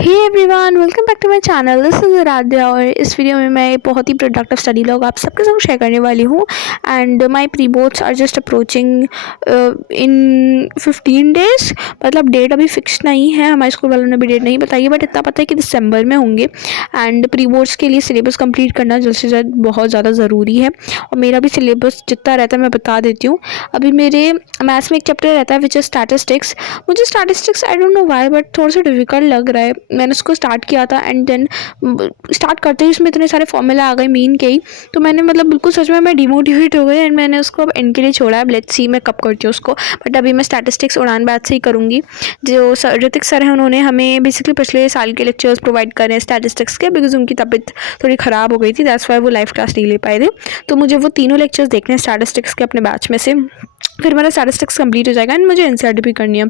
Hey everyone, welcome back to my channel. This is Aaradhya और इस video में मैं बहुत ही प्रोडक्टिव स्टडी लॉग आप सबके साथ शेयर करने वाली हूँ। And my pre boards are just approaching in 15 days. मतलब डेट अभी फिक्स नहीं है, हमारे स्कूल वालों ने भी डेट नहीं बताई है, बट इतना पता है कि दिसंबर में होंगे। एंड प्री बोर्ड्स के लिए सिलेबस कंप्लीट करना जल्द से जल्द बहुत ज़्यादा ज़रूरी है। और मेरा भी सिलेबस जितना रहता है मैं बता देती हूँ। अभी मेरे मैथ्स में एक चैप्टर रहता है विच इज़ स्टैटिस्टिक्स। मुझे statistics I don't know why but थोड़ा सा डिफिकल्ट लग रहा है। मैंने उसको स्टार्ट किया था एंड देन स्टार्ट करते ही उसमें इतने सारे फॉर्मूला आ गए मीन के ही, तो मैंने मतलब बिल्कुल सच में मैं डिमोटिवेट हो गई एंड मैंने उसको अब एंड के लिए छोड़ा है। अब लेट्स सी मैं कब करती हूँ उसको, बट अभी मैं स्टैटिस्टिक्स उड़ान बैच से ही करूँगी। जो ऋतिक सर हैं उन्होंने हमें बेसिकली पिछले साल के लेक्चर्स प्रोवाइड करे हैं स्टैटिस्टिक्स के, बिकॉज उनकी तबीयत थोड़ी ख़राब हो गई थी, दैट्स वाई वो लाइव क्लास नहीं ले पाए थे। तो मुझे वो तीनों लेक्चर्स देखने हैं स्टैटिस्टिक्स के अपने बैच में से, फिर मेरा स्टैटिस्टिक्स कंप्लीट हो जाएगा एंड मुझे एनसीईआरटी भी करनी है।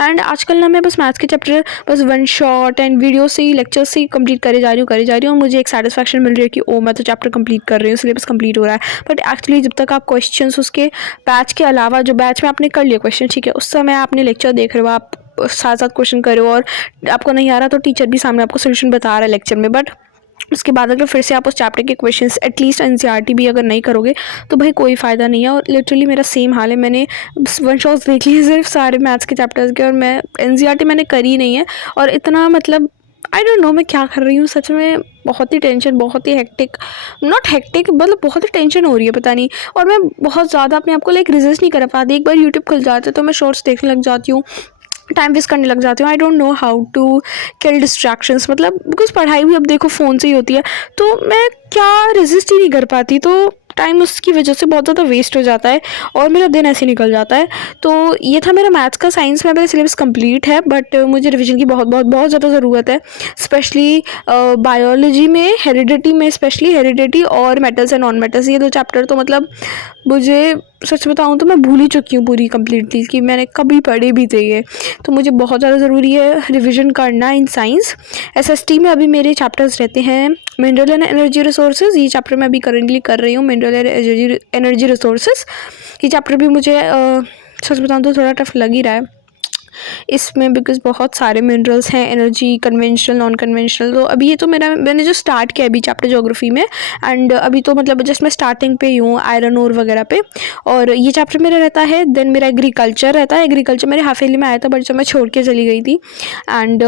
एंड आजकल ना मैं बस मैथ्स के चैप्टर बस वन शॉट एंड वीडियो से ही लेक्चर से ही कंप्लीट करे जा रही हूँ। मुझे एक सेटिस्फैक्शन मिल रही है कि ओ मैं तो चैप्टर कंप्लीट कर रही हूँ, सिलेबस कंप्लीट हो रहा है। बट एक्चुअली जब तक आप क्वेश्चंस उसके बैच के अलावा जो बैच में आपने कर लिया क्वेश्चन, ठीक है, उस समय आपने लेक्चर देख रहे हो, आप साथ साथ क्वेश्चन करो और आपको नहीं आ रहा तो टीचर भी सामने आपको सोल्यूशन बता रहा है लेक्चर में, बट उसके बाद अगर फिर से आप उस चैप्टर के क्वेश्चंस एटलीस्ट एनसीईआरटी भी अगर नहीं करोगे तो भाई कोई फ़ायदा नहीं है। और लिटरली मेरा सेम हाल है, मैंने वन शॉट्स देख लिए सिर्फ सारे मैथ्स के चैप्टर्स के और मैं एनसीईआरटी मैंने करी नहीं है। और इतना मतलब आई डोंट नो मैं क्या कर रही हूँ सच में। बहुत ही टेंशन, बहुत ही हेक्टिक, नॉट हेक्टिक मतलब बहुत ही टेंशन हो रही है, पता नहीं। और मैं बहुत ज़्यादा अपने आप को रेजिस्ट नहीं कर पाती। एक बार यूट्यूब खुल जाता है तो मैं शॉर्ट्स देखने लग जाती हूँ, टाइम वेस्ट करने लग जाती हूँ। I don't know how to kill distractions, मतलब बिकॉज पढ़ाई भी अब देखो फ़ोन से ही होती है, तो मैं क्या रेजिस्ट ही नहीं कर पाती, तो टाइम उसकी वजह से बहुत ज़्यादा वेस्ट हो जाता है और मेरा दिन ऐसे निकल जाता है। तो ये था मेरा मैथ्स का। साइंस में मेरा सिलेबस कंप्लीट है बट मुझे रिवीजन की बहुत बहुत बहुत ज़्यादा ज़रूरत है, स्पेशली बायोलॉजी में, हेरिडिटी में, स्पेशली हेरिडिटी और मेटल्स एंड नॉन मेटल्स, ये दो चैप्टर तो मतलब मुझे सच बताऊँ तो मैं भूल ही चुकी हूँ पूरी कम्प्लीटली कि मैंने कभी पढ़े भी थे ये। तो मुझे बहुत ज़्यादा ज़रूरी है रिवीजन करना इन साइंस। एसएसटी में अभी मेरे चैप्टर्स रहते हैं मिनरल एंड एनर्जी रिसोर्सेज, ये चैप्टर मैं अभी करेंटली कर रही हूँ, मिनरल एंड एनर्जी रिसोर्सेज। ये चैप्टर भी मुझे सच बताऊँ तो थोड़ा टफ लग ही रहा है इसमें, बिकॉज बहुत सारे मिनरल्स हैं, एनर्जी कन्वेंशनल नॉन कन्वेंशनल। तो अभी ये तो मैंने जो स्टार्ट किया अभी चैप्टर ज्योग्राफी में, एंड अभी तो मतलब जस्ट मैं स्टार्टिंग पे ही हूँ आयरन ओर वगैरह पे। और ये चैप्टर मेरा रहता है। देन मेरा एग्रीकल्चर रहता है। एग्रीकल्चर मेरे हाफ ईयरली में आया था बट जब मैं छोड़ के चली गई थी, एंड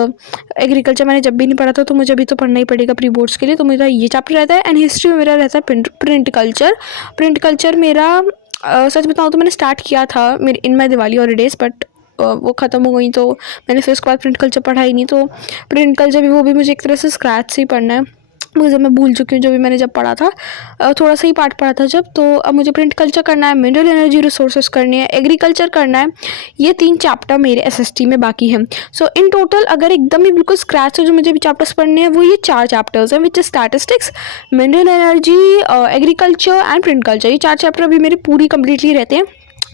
एग्रीकल्चर मैंने जब भी नहीं पढ़ा था तो मुझे अभी तो पढ़ना ही पड़ेगा प्री बोर्ड्स के लिए, तो मेरा ये चैप्टर रहता है। एंड हिस्ट्री में मेरा रहता है प्रिंट कल्चर। प्रिंट कल्चर मेरा सच बताऊँ तो मैंने स्टार्ट किया था मेरे इन माई दिवाली हॉलीडेज़, बट वो ख़त्म हो गई तो मैंने फिर उसके बाद प्रिंट कल्चर पढ़ा ही नहीं। तो प्रिंट कल्चर भी वो भी मुझे एक तरह से स्क्रैच से ही पढ़ना है, मुझे मैं भूल चुकी हूँ जो भी मैंने जब पढ़ा था, थोड़ा सा ही पार्ट पढ़ा था जब। तो अब मुझे प्रिंट कल्चर करना है, मिनरल एनर्जी रिसोर्सेज करनी है, एग्रीकल्चर करना है। ये 3 चैप्टर मेरे एसएसटी में बाकी हैं। सो इन टोटल अगर एकदम ही बिल्कुल स्क्रैच से जो मुझे भी चैप्टर्स पढ़ने हैं वो ये 4 चैप्टर्स हैं, which is statistics, mineral energy, agriculture and print culture. ये 4 चैप्टर अभी मेरे पूरी कम्प्लीटली रहते हैं।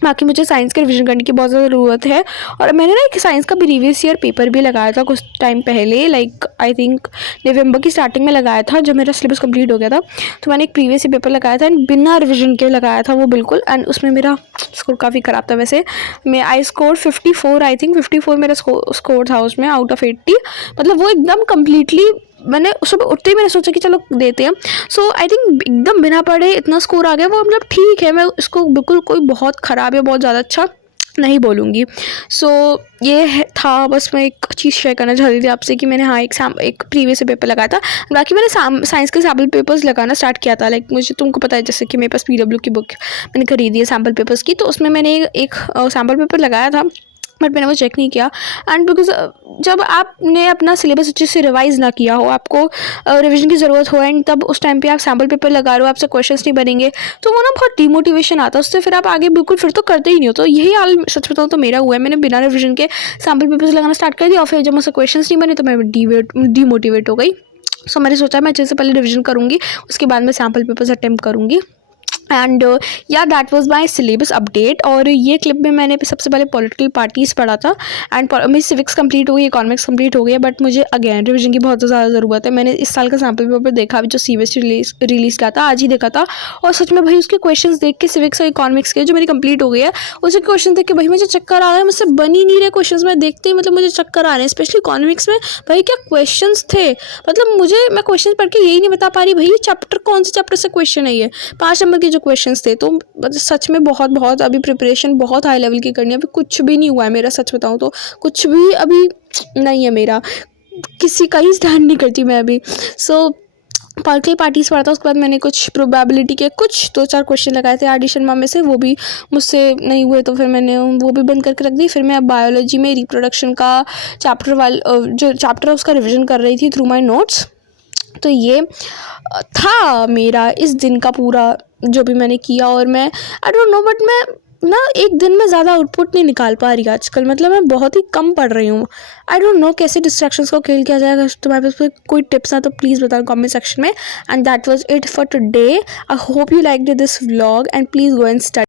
बाकी मुझे साइंस के रिवीजन करने की बहुत ज़्यादा ज़रूरत है। और मैंने ना एक साइंस का प्रीवियस ईयर पेपर भी लगाया था कुछ टाइम पहले, लाइक आई थिंक नवंबर की स्टार्टिंग में लगाया था जब मेरा सिलेबस कंप्लीट हो गया था। तो मैंने एक प्रीवियस ईयर पेपर लगाया था एंड बिना रिवीजन के लगाया था वो बिल्कुल, एंड उसमें मेरा स्कोर काफ़ी ख़राब था। वैसे मैं आई स्कोर 54, आई थिंक 54 मेरा स्कोर था उसमें आउट ऑफ 80। मतलब वो एकदम कम्प्लीटली मैंने सुबह उठते ही मैंने सोचा कि चलो देते हैं। सो आई थिंक एकदम बिना पढ़े इतना स्कोर आ गया वो, मतलब ठीक है, मैं इसको बिल्कुल कोई बहुत ख़राब या बहुत ज़्यादा अच्छा नहीं बोलूँगी। सो ये था, बस मैं एक चीज़ शेयर करना चाहती थी आपसे कि मैंने एक प्रीवियस पेपर लगाया था। बाकी मैंने साइंस के सैम्पल पेपर्स लगाना स्टार्ट किया था, लाइक मुझे तुमको पता है जैसे कि मेरे पास पीडब्ल्यू की बुक मैंने खरीदी है सैम्पल पेपर्स की, तो उसमें मैंने एक सैम्पल पेपर लगाया था बट मैंने वो चेक नहीं किया। एंड बिकॉज जब आपने अपना सिलेबस अच्छे से रिवाइज़ ना किया हो, आपको रिवीजन की ज़रूरत हो एंड तब उस टाइम पे आप सैम्पल पेपर लगा रहे हो, आपसे क्वेश्चंस नहीं बनेंगे तो वो ना बहुत डिमोटिवेशन आता है, उससे फिर आप आगे बिल्कुल फिर तो करते ही नहीं हो। तो यही हाल सच बताऊँ तो मेरा हुआ है, मैंने बिना रिविजन के सैम्पल पेपर्स लगाना स्टार्ट कर दिया और फिर जब मुझसे क्वेश्चंस नहीं बने तो मैं डीमोटिवेट हो गई। सो मैंने सोचा मैं अच्छे से पहले रिविजन करूँगी, उसके बाद मैं सैम्पल पेपर्स अटैम्प्ट करूँगी। एंड या that was my syllabus update. और ये क्लिप में मैंने सबसे पहले पॉलिटिकल पार्टीज़ पढ़ा था एंड मेरी सिविक्स कंप्लीट हो गई, इकोनॉमिक्स कंप्लीट हो गई है, बट मुझे अगेन रिवीजन की बहुत ज़्यादा ज़रूरत है। मैंने इस साल का सैम्पल पेपर देखा अभी जो सीबीएसई रिलीज़ किया था, आज ही देखा था, और सच में भाई उसके क्वेश्चंस देख के सिविक्स और इकोनॉमिक्स के जो मेरी कंप्लीट हो गई है उसके क्वेश्चन देख के भाई मुझे चक्कर आ रहा है, मुझसे बन ही नहीं रहे क्वेश्चन, मैं देखते ही मतलब मुझे चक्कर आ रहे हैं। स्पेशली इकोनॉमिक्स में भाई क्या क्वेश्चन थे, मतलब मुझे मैं क्वेश्चन पढ़ के यही नहीं बता पा रही भाई ये चैप्टर कौन से चैप्टर से क्वेश्चन है, ये 5 नंबर के जो क्वेश्चंस थे। तो मतलब सच में बहुत बहुत अभी प्रिपरेशन बहुत हाई लेवल की करनी है। अभी कुछ भी नहीं हुआ है मेरा, सच बताऊं तो कुछ भी अभी नहीं है मेरा, किसी का ही ध्यान नहीं करती मैं अभी। सो पॉलिटिकल पार्टीज़ पढ़ा था, उसके बाद मैंने कुछ प्रोबेबिलिटी के कुछ 2-4 क्वेश्चन लगाए थे आर.डी. शर्मा में से, वो भी मुझसे नहीं हुए तो फिर मैंने वो भी बंद करके रख दी। फिर मैं बायोलॉजी में रिप्रोडक्शन का जो चैप्टर है उसका रिविजन कर रही थी थ्रू माई नोट्स। तो ये था मेरा इस दिन का पूरा जो भी मैंने किया। और मैं आई डोंट नो बट मैं ना एक दिन में ज़्यादा आउटपुट नहीं निकाल पा रही आजकल, मतलब मैं बहुत ही कम पढ़ रही हूँ। आई डोंट नो कैसे डिस्ट्रैक्शंस को किल किया जाएगा। तुम्हारे पास कोई टिप्स है तो प्लीज़ बताओ कमेंट सेक्शन में। And that was it for today. I hope you like this vlog and please go and study.